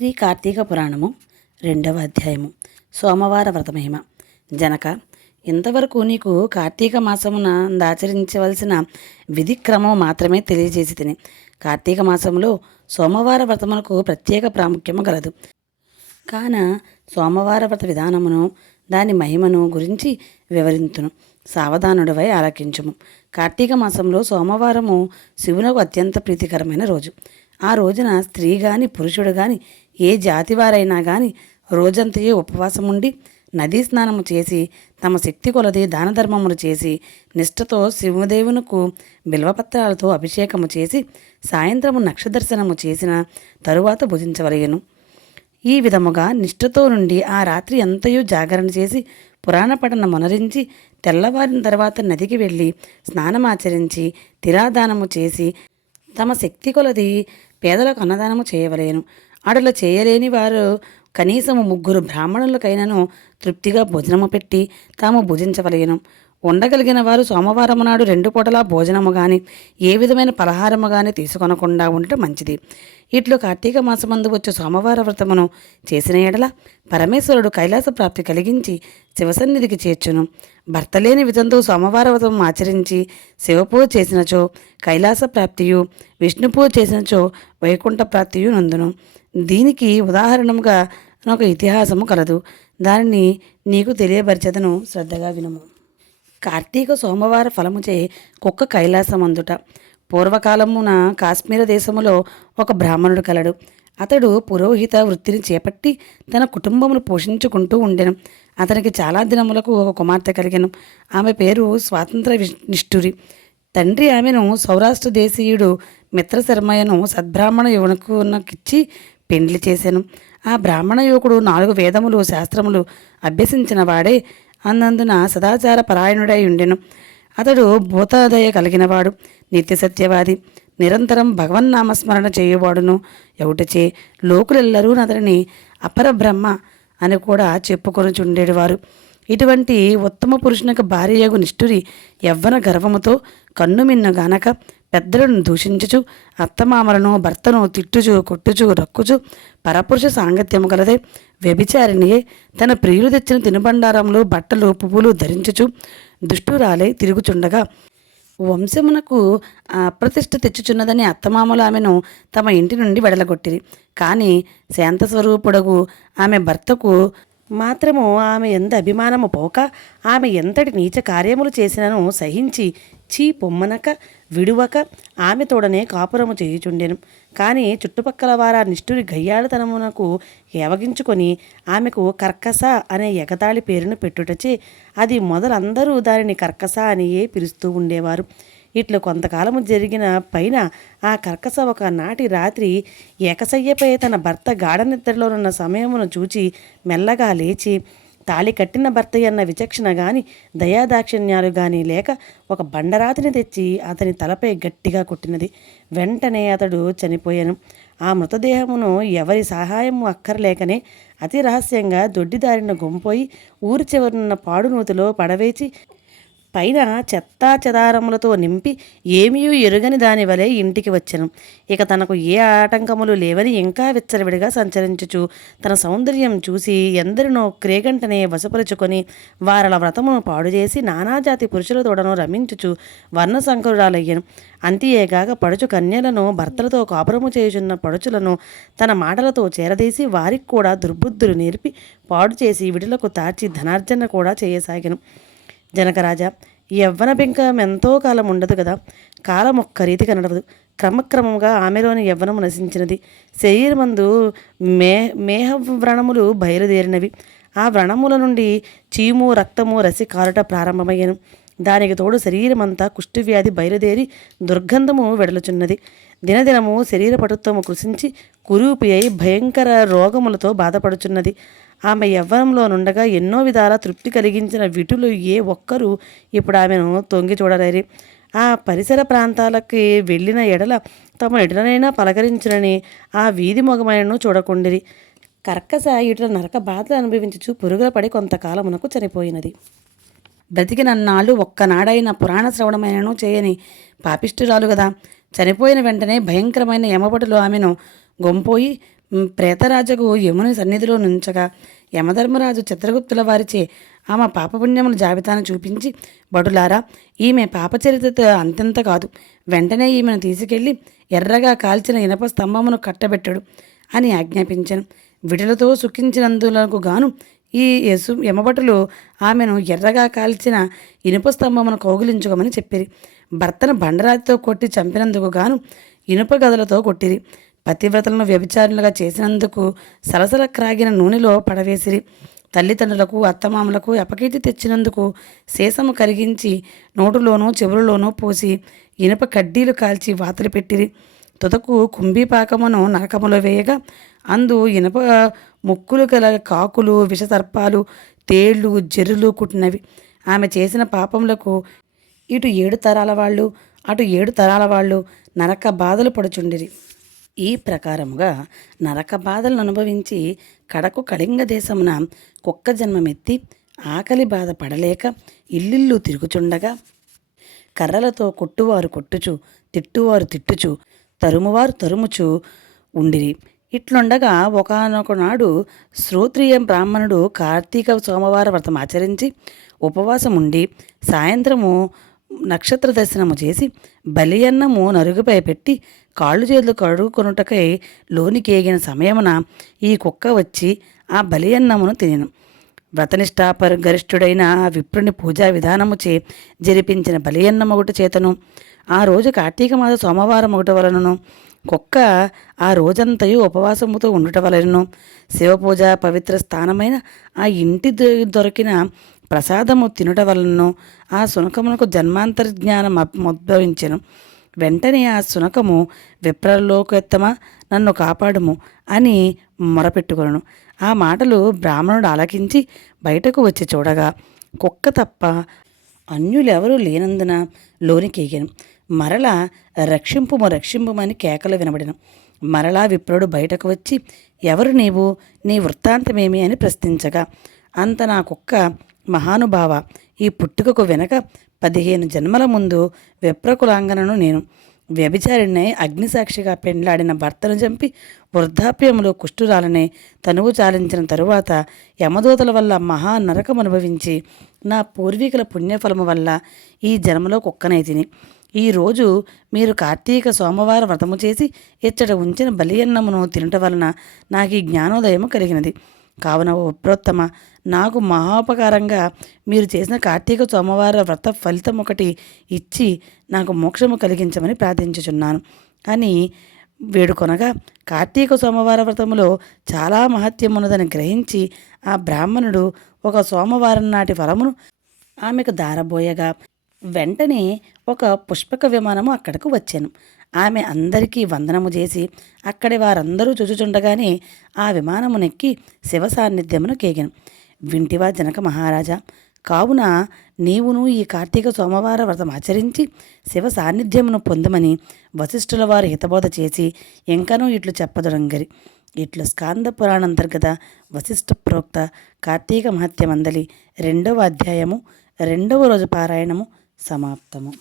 శ్రీ కార్తీక పురాణము రెండవ అధ్యాయము. సోమవార వ్రతమహిమ. జనక ఇంతవరకు నీకు కార్తీక మాసమున దాచరించవలసిన విధి క్రమం మాత్రమే తెలియజేసి తిని. కార్తీక మాసంలో సోమవార వ్రతమునకు ప్రత్యేక ప్రాముఖ్యము గలదు. కాన సోమవార వ్రత విధానమును దాని మహిమను గురించి వివరించును సావధానుడివై ఆలకించుము. కార్తీక మాసంలో సోమవారము శివునకు అత్యంత ప్రీతికరమైన రోజు. ఆ రోజున స్త్రీ గాని పురుషుడు గాని ఏ జాతివారైనా గాని రోజంతయే ఉపవాసం ఉండి నదీ స్నానము చేసి తమ శక్తి కొలది దాన ధర్మములు చేసి నిష్ఠతో శివదేవునకు బిల్వపత్రాలతో అభిషేకము చేసి సాయంత్రము నక్షదర్శనము చేసిన తరువాత భుజించవలయను ఈ విధముగా నిష్ఠతో నుండి ఆ రాత్రి అంతయు జాగరణ చేసి పురాణ పఠన మొనరించి తెల్లవారిన తర్వాత నదికి వెళ్ళి స్నానమాచరించి తిరాదానము చేసి తమ శక్తి కొలది పేదలకు అన్నదానము చేయవలేను. అడలు చేయలేని వారు కనీసము ముగ్గురు బ్రాహ్మణులకైనను తృప్తిగా భోజనము పెట్టి తాము భుజించవలయను ఉండగలిగిన వారు సోమవారం నాడు రెండు పూటలా భోజనము గాని ఏ విధమైన పలహారము గాని తీసుకొనకుండా ఉండటం మంచిది. ఇట్లు కార్తీక మాసమందు వచ్చే సోమవార వ్రతమును చేసిన ఎడల పరమేశ్వరుడు కైలాస ప్రాప్తి కలిగించి శివసన్నిధికి చేర్చును. భర్త లేని విధంతో సోమవార వ్రతం ఆచరించి శివపూజ చేసినచో కైలాస ప్రాప్తియు విష్ణుపూజ చేసినచో వైకుంఠ ప్రాప్తియు నందును. దీనికి ఉదాహరణముగా నాకు ఇతిహాసము కలదు. దానిని నీకు తెలియపరిచేదను శ్రద్ధగా వినము. కార్తీక సోమవార ఫలముచే కుక్క కైలాసమందుట. పూర్వకాలమున కాశ్మీర దేశములో ఒక బ్రాహ్మణుడు కలడు. అతడు పురోహిత వృత్తిని చేపట్టి తన కుటుంబమును పోషించుకుంటూ ఉండెను. అతనికి చాలా దినములకు ఒక కుమార్తె కలిగెను. ఆమె పేరు స్వాతంత్ర నిష్ఠురి. తండ్రి ఆమెను సౌరాష్ట్ర దేశీయుడు మిత్రశర్మయ్యను సద్బ్రాహ్మణ యువనకునకిచ్చి పెండ్లి చేశాను. ఆ బ్రాహ్మణ యువకుడు నాలుగు వేదములు శాస్త్రములు అభ్యసించిన వాడే అన్నందున సదాచార పరాయణుడై ఉండెను. అతడు భూతాదయ కలిగినవాడు నిత్య సత్యవాది నిరంతరం భగవన్నామస్మరణ చేయువాడును. ఎవుటచే లోకులెల్లరూ అతడిని అపరబ్రహ్మ అని కూడా చెప్పుకొనుచుండేవారు. ఇటువంటి ఉత్తమ పురుషునికి భార్యయగు నిష్ఠురి యవ్వన గర్వముతో కన్నుమిన్ను గనక పెద్దలను దూషించుచు అత్తమామలను భర్తను తిట్టుచు కొట్టుచు రక్కుచు పరపురుష సాంగత్యము గలదే. వ్యభిచారిణియే తన ప్రియులు తెచ్చిన తినుబండారములు బట్టలు పువ్వులు ధరించుచు దుష్టురాలే తిరుగుచుండగా వంశమునకు అప్రతిష్ట తెచ్చుచున్నదని అత్తమామలు ఆమెను తమ ఇంటి నుండి వెడలగొట్టిరి. కానీ శాంతస్వరూపుడగు ఆమె భర్తకు మాత్రము ఆమె ఎంత అభిమానము పోక ఆమె ఎంతటి నీచ కార్యములు చేసినను సహించి చీ పొమ్మనక విడువక ఆమె తోడనే కాపురము చేయుచుండెను. కానీ చుట్టుపక్కల వారా నిష్ఠురి గయ్యాళతనమునకు ఏవగించుకొని ఆమెకు కర్కస అనే ఎగతాళి పేరును పెట్టుటచే అది మొదలందరూ దానిని కర్కస అనియే పిలుస్తూ ఉండేవారు. ఇట్లు కొంతకాలము జరిగిన పైన ఆ కర్కస ఒక నాటి రాత్రి ఏకసయ్యపై తన భర్త గాఢనిద్రలోనున్న సమయమును చూచి మెల్లగా లేచి తాళి కట్టిన భర్త అన్న విచక్షణ గాని దయాదాక్షిణ్యాలు గాని లేక ఒక బండరాతిని తెచ్చి అతని తలపై గట్టిగా కొట్టినది. వెంటనే అతడు చనిపోయాను. ఆ మృతదేహమును ఎవరి సహాయము అక్కర్లేకనే అతి రహస్యంగా దొడ్డిదారిన గుంపోయి ఊరి చివరనున్న పాడునూతిలో పడవేచి పైన చెత్తా చెదారములతో నింపి ఏమీ ఎరుగని దాని వలె ఇంటికి వచ్చెను. ఇక తనకు ఏ ఆటంకములు లేవని ఇంకా విచ్చలవిడిగా సంచరించుచు తన సౌందర్యం చూసి ఎందరినో క్రేగంటనే వశపరుచుకొని వారల వ్రతమును పాడు చేసి నానాజాతి పురుషుల తోడను రమించుచు వర్ణశంకరురాలయ్యను. అంతియేగాక పడుచు కన్యలను భర్తలతో కాపురము చేయుచున్న పడుచులను తన మాటలతో చేరదీసి వారికి కూడా దుర్బుద్ధులు నేర్పి పాడు చేసి విడులకు తార్చి ధనార్జన కూడా చేయసాగాను. జనకరాజా యవ్వన పెంక ఎంతో కాలం ఉండదు కదా? కాలం ఒక్క రీతిగా నడవదు. క్రమక్రమంగా ఆమెలోని యవ్వనము నశించినది. శరీరమందు మే మేహ వ్రణములు బయలుదేరినవి. ఆ వ్రణముల నుండి చీము రక్తము రసి కారుట ప్రారంభమయ్యను. దానికి తోడు శరీరమంతా కుష్ఠవ్యాధి బయలుదేరి దుర్గంధము వెడలుచున్నది. దినదినము శరీర పటుత్వము కృషించి కురూపి అయి భయంకర రోగములతో బాధపడుచున్నది. ఆమె యవ్వనంలో నుండగా ఎన్నో విధాల తృప్తి కలిగించిన విటులు ఏ ఒక్కరూ ఇప్పుడు ఆమెను తొంగి చూడలేరు. ఆ పరిసర ప్రాంతాలకి వెళ్ళిన ఎడల తమ ఎడలనైనా పలకరించనని ఆ వీధి మొగమైనను చూడకుండిరి. కర్కస ఇటుల నరక బాధలు అనుభవించుచు పురుగుల పడి కొంతకాలమునకు చనిపోయినది. బ్రతికినన్నాళ్ళు ఒక్కనాడైన పురాణ శ్రవణమైనను చేయని పాపిష్ఠురాలు కదా చనిపోయిన వెంటనే భయంకరమైన యమపటులు ఆమెను గొంపోయి ప్రేతరాజకు యముని సన్నిధిలో నుంచగా యమధర్మరాజు చిత్రగుప్తుల వారిచే ఆమె పాపపుణ్యముల జాబితాను చూపించి బడులారా ఈమె పాపచరిత్రత అంతంత కాదు. వెంటనే ఈమెను తీసుకెళ్ళి ఎర్రగా కాల్చిన ఇనప స్తంభమును కట్టబెట్టడు అని ఆజ్ఞాపించాను. విడులతో సుఖించినందులకు గాను ఈ యసు యమభటులు ఆమెను ఎర్రగా కాల్చిన ఇనుప స్తంభమును కౌగిలించుకోమని చెప్పిరి. భర్తను బండరాతితో కొట్టి చంపినందుకు గాను ఇనుప గదలతో కొట్టిరి. పతివ్రతలను వ్యభిచారులుగా చేసినందుకు సలసల క్రాగిన నూనెలో పడవేసిరి. తల్లిదండ్రులకు అత్తమామలకు అపకీర్తి తెచ్చినందుకు శేషము కరిగించి నోటులోనూ చెవులలోనూ పోసి ఇనుప కడ్డీలు కాల్చి వాతలు పెట్టిరి. తుదకు కుంభీపాకమును నరకములో వేయగా అందు ఇనుప ముక్కులు గల కాకులు విషసర్పాలు తేళ్ళు జర్రులు కుట్టినవి. ఆమె చేసిన పాపములకు ఇటు ఏడు తరాల వాళ్ళు అటు ఏడు తరాల వాళ్ళు నరక బాధలు పడుచుండిరి. ఈ ప్రకారముగా నరక బాధలను అనుభవించి కడకు కళింగ దేశమున కుక్క జన్మమెత్తి ఆకలి బాధ పడలేక ఇల్లిల్లు తిరుగుచుండగా కర్రలతో కొట్టువారు కొట్టుచు తిట్టువారు తిట్టుచు తరుమువారు తరుముచు ఉండిరి. ఇట్లుండగా ఒకనొకనాడు శ్రోత్రియ బ్రాహ్మణుడు కార్తీక సోమవార వ్రతం ఆచరించి ఉపవాసం ఉండి సాయంత్రము నక్షత్ర దర్శనము చేసి బలియన్నము నరుగుపై పెట్టి కాళ్ళు చేతులు కడుగుకొనుటకై లోనికి ఏగిన సమయమున ఈ కుక్క వచ్చి ఆ బలియన్నమును తినెను. వ్రతనిష్టాపర గరిష్ఠుడైన ఆ విప్రుని పూజా విధానముచే జరిపించిన బలియన్నమొకటి చేతను. ఆ రోజు కార్తీక మాస సోమవారం ఒకటి వలనను కుక్క ఆ రోజంతయు ఉపవాసముతో ఉండుట వలనను శివపూజ పవిత్ర స్థానమైన ఆ ఇంటి దొరికిన ప్రసాదము తినుట వలనను ఆ సునకమునకు జన్మాంతర జ్ఞానం ఉద్భవించను. వెంటనే ఆ సునకము విప్రలోకెత్తమా నన్ను కాపాడుము అని మొరపెట్టుకొను ఆ మాటలు బ్రాహ్మణుడు ఆలకించి బయటకు వచ్చి చూడగా కుక్క తప్ప అన్యులెవరూ లేనందున లోనికేగాను మరలా రక్షింపుము రక్షింపుమని కేకలు వినబడిను. మరలా విప్రుడు బయటకు వచ్చి ఎవరు నీవు? నీ వృత్తాంతమేమి? అని ప్రశ్నించగా అంత నా కుక్క మహానుభావ. ఈ పుట్టుకకు వెనక పదిహేను జన్మల ముందు విప్రకులాంగనను నేను. వ్యభిచారిణ్ణై అగ్నిసాక్షిగా పెండ్లాడిన భర్తను చంపి వృద్ధాప్యంలో కుష్ఠురాలనే తనువు చాలించిన తరువాత యమదూతల వల్ల మహా నరకం అనుభవించి నా పూర్వీకుల పుణ్యఫలము వల్ల ఈ జన్మలో కుక్కనై తిని. ఈరోజు మీరు కార్తీక సోమవారం వ్రతము చేసి ఇచ్చట ఉంచిన బలియన్నమును తినటం వలన నాకు ఈ జ్ఞానోదయము కలిగినది. కావున ఓ ఉప్రోత్తమ నాకు మహోపకారంగా మీరు చేసిన కార్తీక సోమవార వ్రత ఫలితం ఒకటి ఇచ్చి నాకు మోక్షము కలిగించమని ప్రార్థించుచున్నాను. అని వేడుకొనగా కార్తీక సోమవార వ్రతములో చాలా మహత్యం ఉన్నదని గ్రహించి ఆ బ్రాహ్మణుడు ఒక సోమవారం నాటి ఫలమును ఆమెకు దారబోయగా వెంటనే ఒక పుష్పక విమానము అక్కడకు వచ్చాను. ఆమె అందరికీ వందనము చేసి అక్కడి వారందరూ చూచుచుండగానే ఆ విమానమునెక్కి శివ సాన్నిధ్యమును కేగాను. వింటివా జనక మహారాజా కావున నీవును ఈ కార్తీక సోమవార వ్రతం ఆచరించి శివ సాన్నిధ్యమును పొందమని వశిష్ఠుల వారు హితబోధ చేసి ఇంకనూ ఇట్లు చెప్పదొడంగరి. ఇట్లు స్కాంద పురాణంతర్గత వశిష్ఠ ప్రోక్త కార్తీక మహత్యమందలి రెండవ అధ్యాయము రెండవ రోజు పారాయణము సమాప్తము.